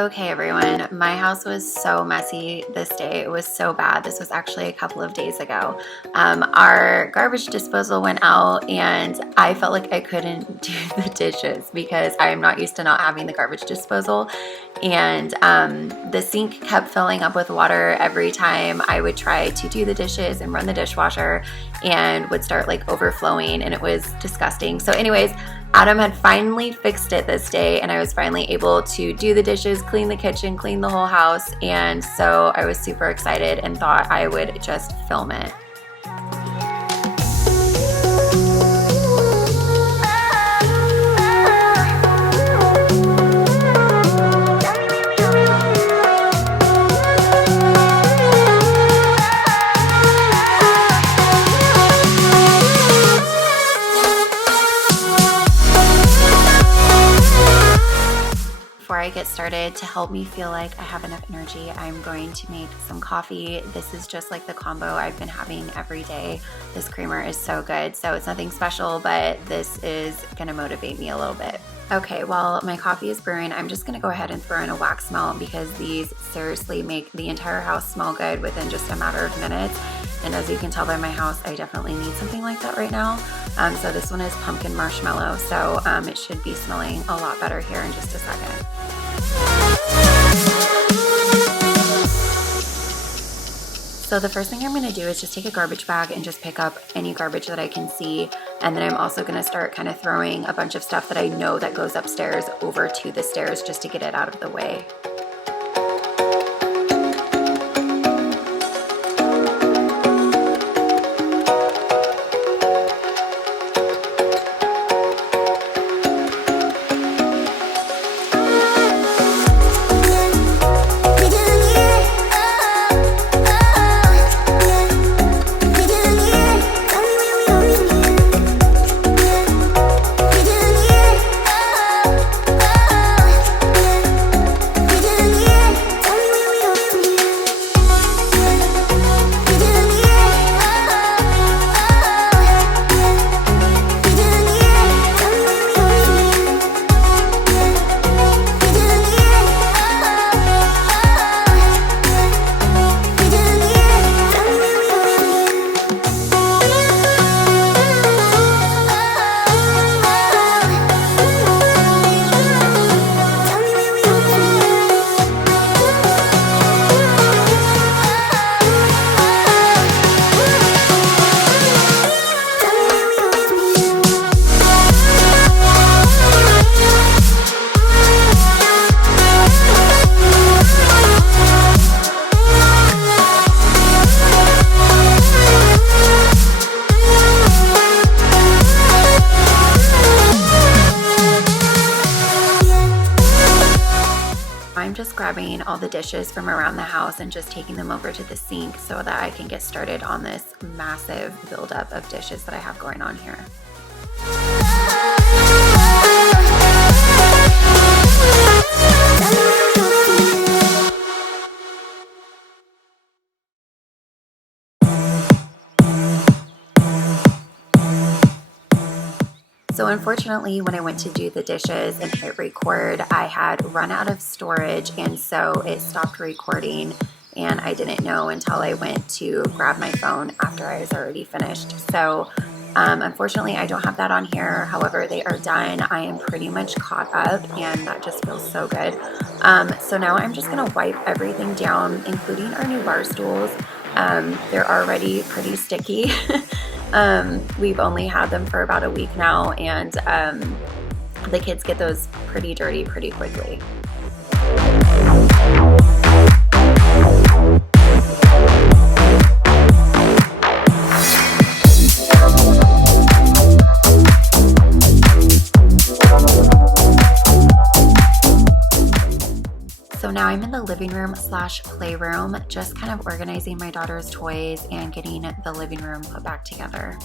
Okay, everyone, my house was so messy this day. It was so bad. This was actually a couple of days ago. Our garbage disposal went out and I felt like I couldn't do the dishes because I am not used to not having the garbage disposal. And the sink kept filling up with water every time I would try to do the dishes and run the dishwasher, and would start like overflowing, and it was disgusting. So anyways, Adam had finally fixed it this day, and I was finally able to do the dishes, clean the kitchen, clean the whole house, and so I was super excited and thought I would just film it. Before I get started, to help me feel like I have enough energy, I'm going to make some coffee. This is just like the combo I've been having every day. This creamer is so good, so it's nothing special, but this is gonna motivate me a little bit. Okay, while my coffee is brewing, I'm just gonna go ahead and throw in a wax melt because these seriously make the entire house smell good within just a matter of minutes. And as you can tell by my house, I definitely need something like that right now. So this one is pumpkin marshmallow, so it should be smelling a lot better here in just a second. So the first thing I'm going to do is just take a garbage bag and just pick up any garbage that I can see. And then I'm also going to start kind of throwing a bunch of stuff that I know that goes upstairs over to the stairs just to get it out of the way. I'm just grabbing all the dishes from around the house and just taking them over to the sink so that I can get started on this massive buildup of dishes that I have going on here. So unfortunately, when I went to do the dishes and hit record, I had run out of storage, and so it stopped recording, and I didn't know until I went to grab my phone after I was already finished. So unfortunately, I don't have that on here. However, they are done. I am pretty much caught up, and that just feels so good. So now I'm just gonna wipe everything down, including our new bar stools. They're already pretty sticky. We've only had them for about a week now, and the kids get those pretty dirty pretty quickly. So now I'm in the living room / playroom, just kind of organizing my daughter's toys and getting the living room put back together.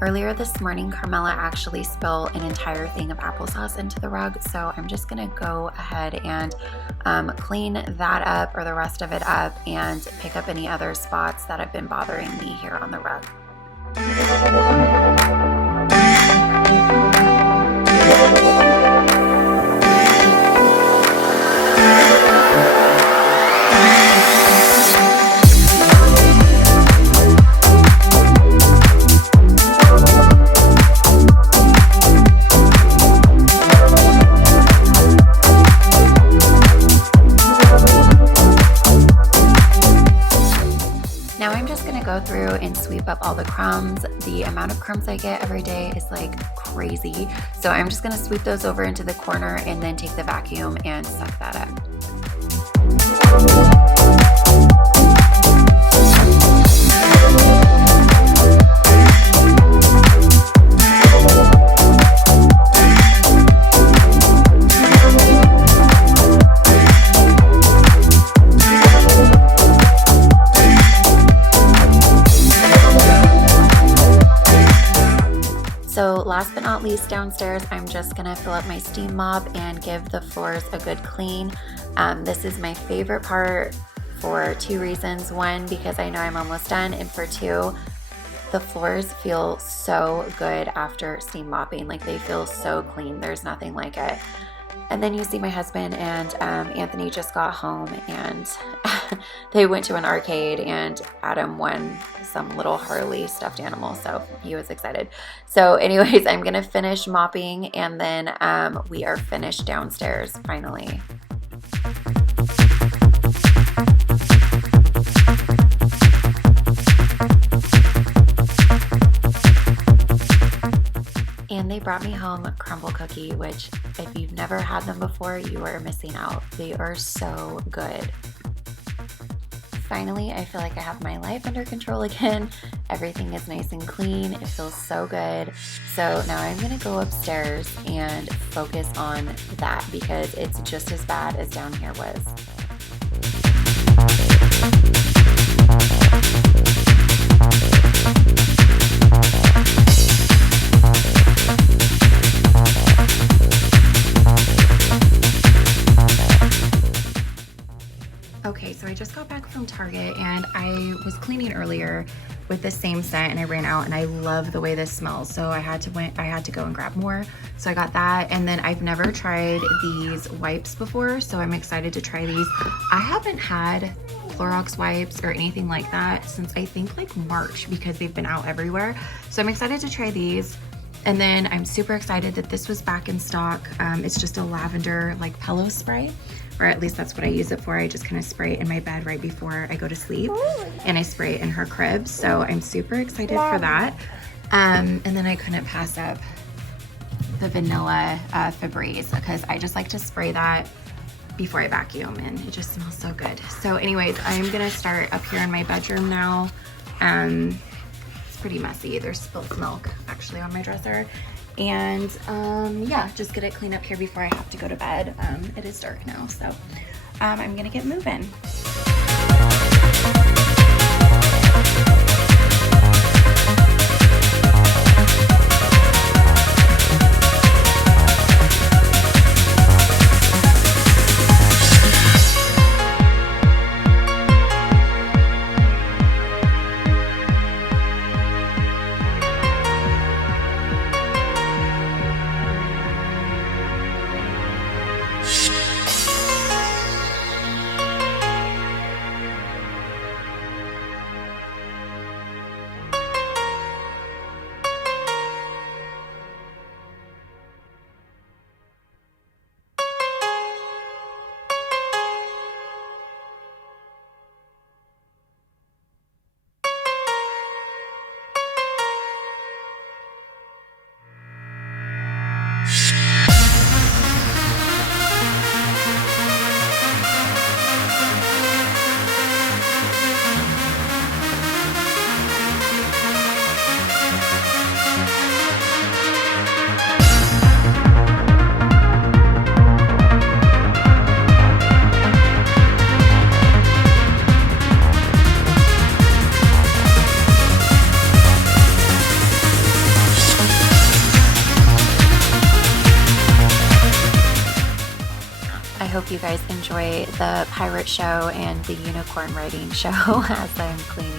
Earlier this morning, Carmela actually spilled an entire thing of applesauce into the rug, so I'm just gonna go ahead and clean that up, or the rest of it up, and pick up any other spots that have been bothering me here on the rug. Now I'm just gonna go through and sweep up all the crumbs. The amount of crumbs I get every day is like crazy. So I'm just gonna sweep those over into the corner and then take the vacuum and suck that up. So last but not least, downstairs, I'm just gonna fill up my steam mop and give the floors a good clean. This is my favorite part for two reasons. One, because I know I'm almost done, and for two, the floors feel so good after steam mopping. Like, they feel so clean. There's nothing like it. And then you see my husband and Anthony just got home, and they went to an arcade, and Adam won some little Harley stuffed animal, so he was excited. So anyways, I'm gonna finish mopping, and then we are finished downstairs finally. And they brought me home a crumble cookie, which if you've never had them before, you are missing out. They are so good. Finally, I feel like I have my life under control again. Everything is nice and clean. It feels so good. So now I'm gonna go upstairs and focus on that, because it's just as bad as down here was. Okay, so I just got back from Target, and I was cleaning earlier with the same scent, and I ran out, and I love the way this smells. So I had to go and grab more. So I got that, and then I've never tried these wipes before, so I'm excited to try these. I haven't had Clorox wipes or anything like that since I think like March, because they've been out everywhere. So I'm excited to try these. And then I'm super excited that this was back in stock. It's just a lavender like pillow spray, or at least that's what I use it for. I just kind of spray it in my bed right before I go to sleep, and I spray it in her crib. So I'm super excited for that. And then I couldn't pass up the vanilla Febreze, because I just like to spray that before I vacuum, and it just smells so good. So anyways, I'm gonna start up here in my bedroom now. It's pretty messy. There's spilled milk actually on my dresser. And yeah, just get it cleaned up here before I have to go to bed. It is dark now, so I'm gonna get moving. guys enjoy the pirate show and the unicorn riding show as I'm cleaning.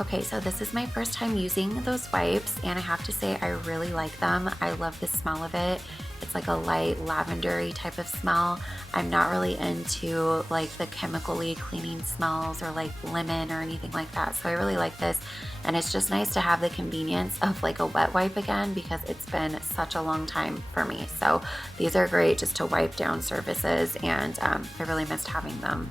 Okay, so this is my first time using those wipes, and I have to say I really like them. I love the smell of it. It's like a light lavendery type of smell. I'm not really into like the chemically cleaning smells or like lemon or anything like that. So I really like this, and it's just nice to have the convenience of like a wet wipe again because it's been such a long time for me. So these are great just to wipe down surfaces, and I really missed having them.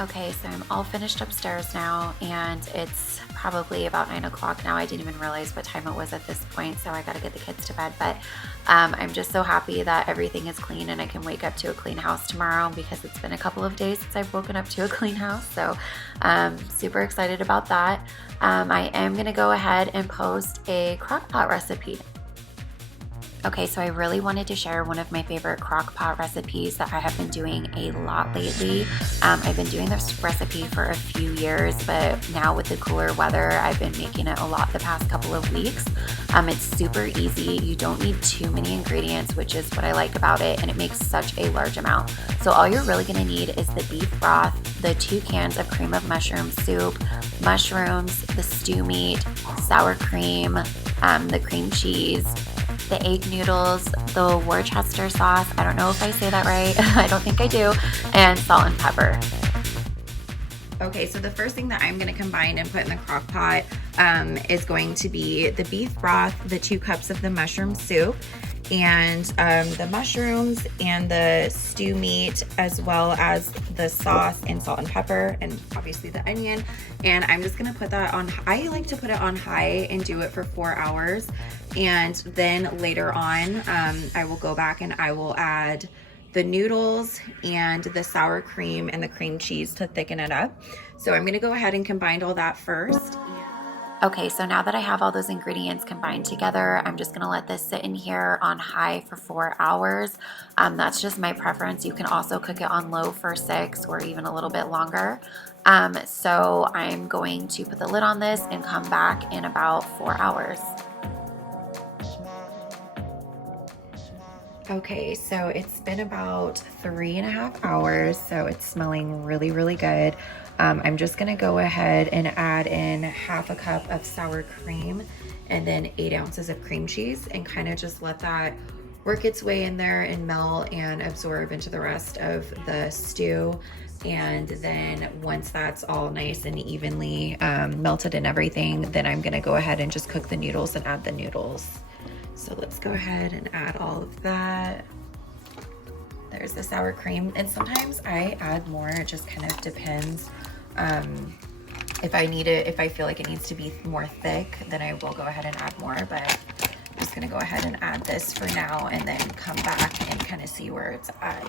Okay, so I'm all finished upstairs now, and it's probably about 9 o'clock now. I didn't even realize what time it was at this point, so I gotta get the kids to bed. But I'm just so happy that everything is clean and I can wake up to a clean house tomorrow because it's been a couple of days since I've woken up to a clean house. So super excited about that. I am gonna go ahead and post a crock pot recipe. Okay, so I really wanted to share one of my favorite crock pot recipes that I have been doing a lot lately. I've been doing this recipe for a few years, but now with the cooler weather, I've been making it a lot the past couple of weeks. It's super easy. You don't need too many ingredients, which is what I like about it, and it makes such a large amount. So all you're really gonna need is the beef broth, the 2 cans of cream of mushroom soup, mushrooms, the stew meat, sour cream, the cream cheese, the egg noodles, the Worcester sauce, I don't know if I say that right, I don't think I do, and salt and pepper. Okay, so the first thing that I'm gonna combine and put in the crock pot is going to be the beef broth, the 2 cups of the mushroom soup, and the mushrooms and the stew meat, as well as the sauce and salt and pepper, and obviously the onion. And I'm just gonna put that on, I like to put it on high and do it for 4 hours. And then later on, I will go back and I will add the noodles and the sour cream and the cream cheese to thicken it up. So I'm gonna go ahead and combine all that first. Okay, so now that I have all those ingredients combined together, I'm just gonna let this sit in here on high for 4 hours. That's just my preference. You can also cook it on low for 6 or even a little bit longer. So I'm going to put the lid on this and come back in about 4 hours. Okay, so it's been about 3.5 hours, so it's smelling really, really good. I'm just gonna go ahead and add in 1/2 cup of sour cream and then 8 ounces of cream cheese, and kind of just let that work its way in there and melt and absorb into the rest of the stew. And then once that's all nice and evenly melted and everything, then I'm gonna go ahead and just cook the noodles and add the noodles. So let's go ahead and add all of that. There's the sour cream, and sometimes I add more, it just kind of depends. If I need it, if I feel like it needs to be more thick, then I will go ahead and add more, but I'm just gonna go ahead and add this for now and then come back and kind of see where it's at.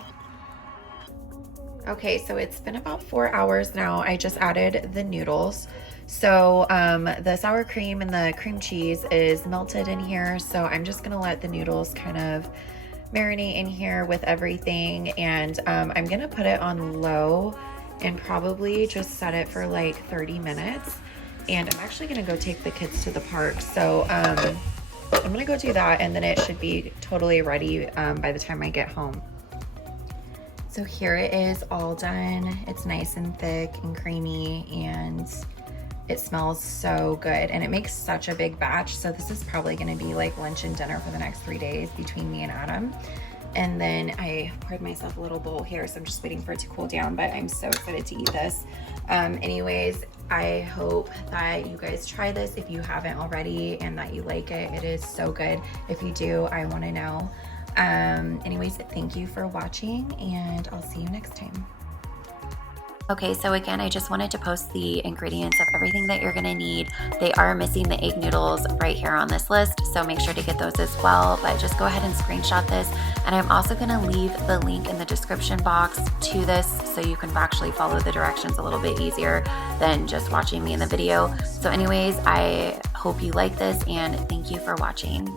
Okay, so it's been about 4 hours now. I just added the noodles. So the sour cream and the cream cheese is melted in here. So I'm just gonna let the noodles kind of marinate in here with everything. And I'm gonna put it on low and probably just set it for like 30 minutes. And I'm actually gonna go take the kids to the park. So I'm gonna go do that, and then it should be totally ready by the time I get home. So here it is all done. It's nice and thick and creamy, and it smells so good, and it makes such a big batch. So this is probably gonna be like lunch and dinner for the next 3 days between me and Adam. And then I poured myself a little bowl here, so I'm just waiting for it to cool down, but I'm so excited to eat this. Anyways, I hope that you guys try this if you haven't already and that you like it. It is so good. If you do, I wanna know. Anyways, thank you for watching, and I'll see you next time. Okay, so again, I just wanted to post the ingredients of everything that you're gonna need. They are missing the egg noodles right here on this list, so make sure to get those as well, but just go ahead and screenshot this. And I'm also gonna leave the link in the description box to this so you can actually follow the directions a little bit easier than just watching me in the video. So anyways, I hope you like this, and thank you for watching.